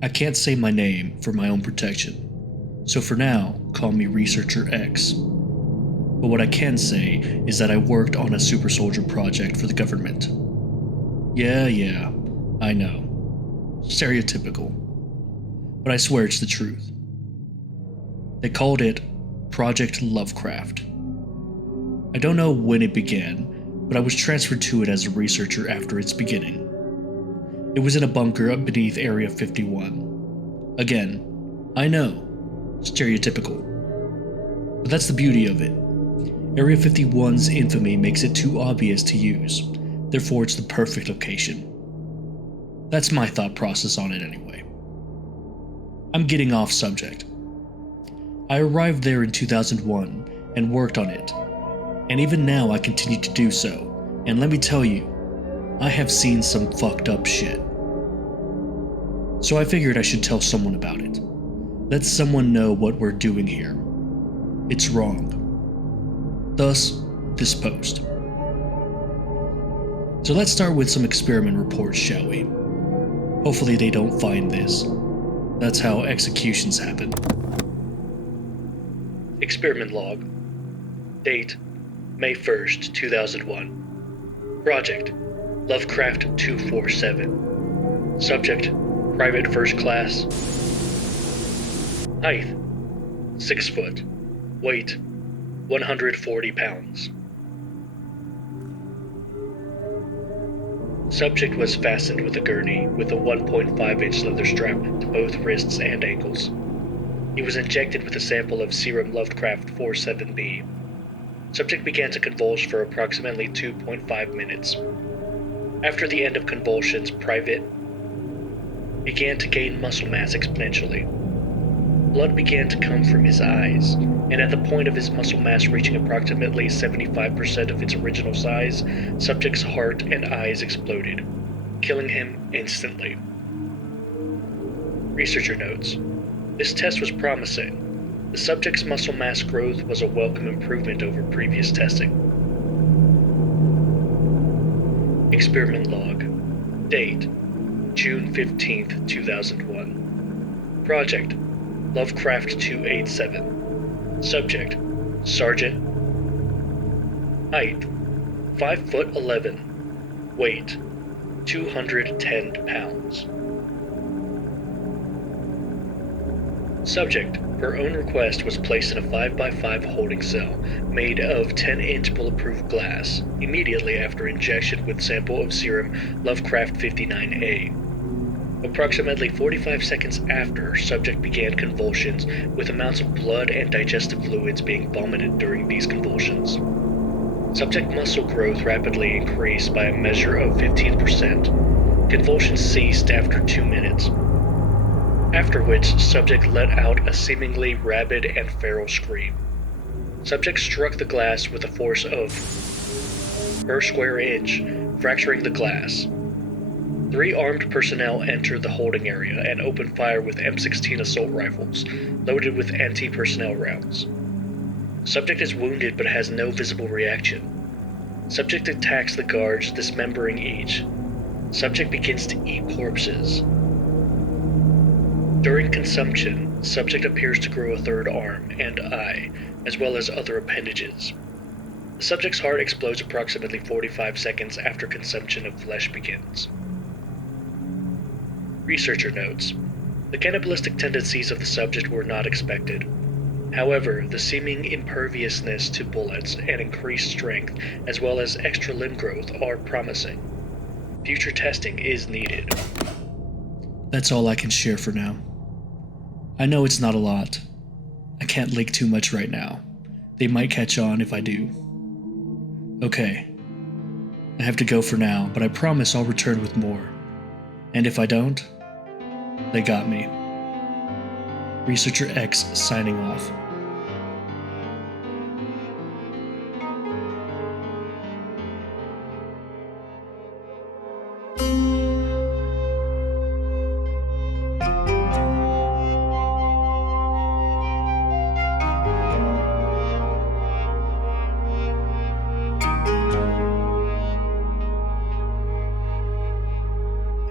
I can't say my name for my own protection, so for now, call me Researcher X. But what I can say is that I worked on a super soldier project for the government. Yeah, I know. Stereotypical. But I swear it's the truth. They called it Project Lovecraft. I don't know when it began, but I was transferred to it as a researcher after its beginning. It was in a bunker up beneath Area 51. Again, I know, stereotypical. But that's the beauty of it. Area 51's infamy makes it too obvious to use, therefore it's the perfect location. That's my thought process on it anyway. I'm getting off subject. I arrived there in 2001 and worked on it, and even now I continue to do so, and let me tell you, I have seen some fucked up shit. So I figured I should tell someone about it. Let someone know what we're doing here. It's wrong. Thus, this post. So let's start with some experiment reports, shall we? Hopefully they don't find this. That's how executions happen. Experiment log. Date, May 1st, 2001. Project, Lovecraft 247. Subject, Private First Class. Height, 6 foot. Weight, 140 pounds. Subject was fastened with a gurney with a 1.5-inch leather strap to both wrists and ankles. He was injected with a sample of serum Lovecraft 47B. Subject began to convulse for approximately 2.5 minutes. After the end of convulsions, Private began to gain muscle mass exponentially. Blood began to come from his eyes, and at the point of his muscle mass reaching approximately 75% of its original size, Subject's heart and eyes exploded, killing him instantly. Researcher notes, this test was promising. The subject's muscle mass growth was a welcome improvement over previous testing. Experiment log. Date, June 15th, 2001. Project, Lovecraft 287. Subject, Sergeant. Height, 5 foot 11. Weight, 210 pounds. Subject, per own request, was placed in a 5x5 holding cell made of 10-inch bulletproof glass immediately after injection with sample of serum Lovecraft 59A. Approximately 45 seconds after, subject began convulsions, with amounts of blood and digestive fluids being vomited during these convulsions. Subject muscle growth rapidly increased by a measure of 15%. Convulsions ceased after 2 minutes, after which subject let out a seemingly rabid and feral scream. Subject struck the glass with a force of per square inch, fracturing the glass. 3 armed personnel entered the holding area and opened fire with M16 assault rifles, loaded with anti-personnel rounds. Subject is wounded but has no visible reaction. Subject attacks the guards, dismembering each. Subject begins to eat corpses. During consumption, subject appears to grow a 3rd arm and eye, as well as other appendages. The subject's heart explodes approximately 45 seconds after consumption of flesh begins. Researcher notes, the cannibalistic tendencies of the subject were not expected. However, the seeming imperviousness to bullets and increased strength, as well as extra limb growth, are promising. Future testing is needed. That's all I can share for now. I know it's not a lot. I can't leak too much right now. They might catch on if I do. Okay. I have to go for now, but I promise I'll return with more. And if I don't, they got me. Researcher X signing off.